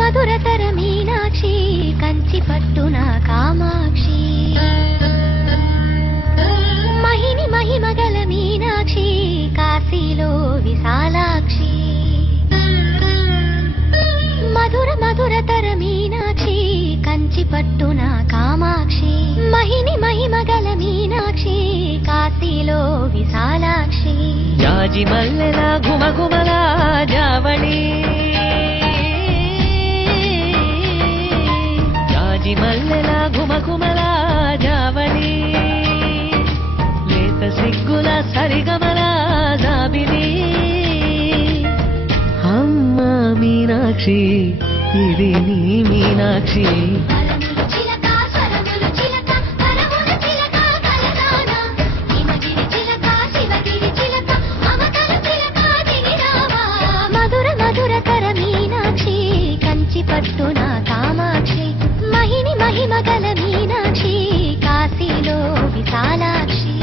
మధురతర మీనాక్షి కంచి పట్టున కామాక్షి మహిని మహిమగల మీనాక్షి కాశీలో విశాలాక్షి మధురతర మీనాక్షి కంచి పట్టున కామాక్షి మహిని మహిమగల మీనాక్షి కాశీలో విశాలాక్షి జాజి మల్లెల గుమగుమల జావళి మల్లెల గుమగుమల జావళి లేత సిగ్గుల సరిగమల జాబిలి అమ్మ మీనాక్షి ఇది నీ మీనాక్షి మధురతర మీనాక్షి కంచి పట్టున కామాక్షి మహిని మహిమగల మీనాక్షి కాశీలో విశాలాక్షి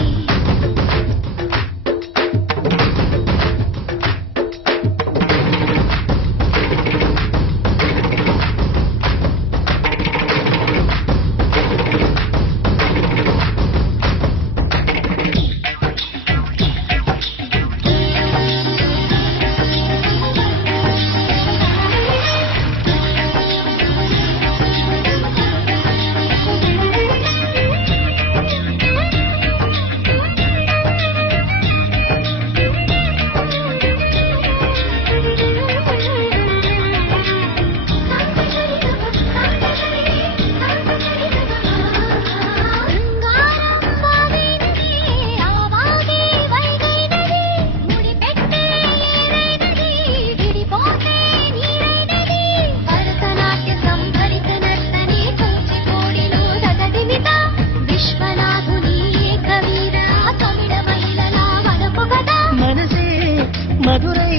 మధురై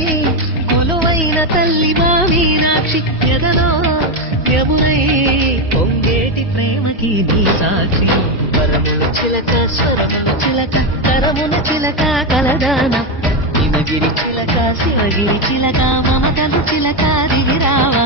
కొలువైన తల్లి మా మీనాక్షి ఎదలో యమునై పొంగేటి ప్రేమకి నీ సాక్షి వరములు చిలక స్వరములు చిలక కరముల చిలక కలదాన హిమగిరి చిలక శివగిరి చిలక మమతలు చిలక దిగిరావా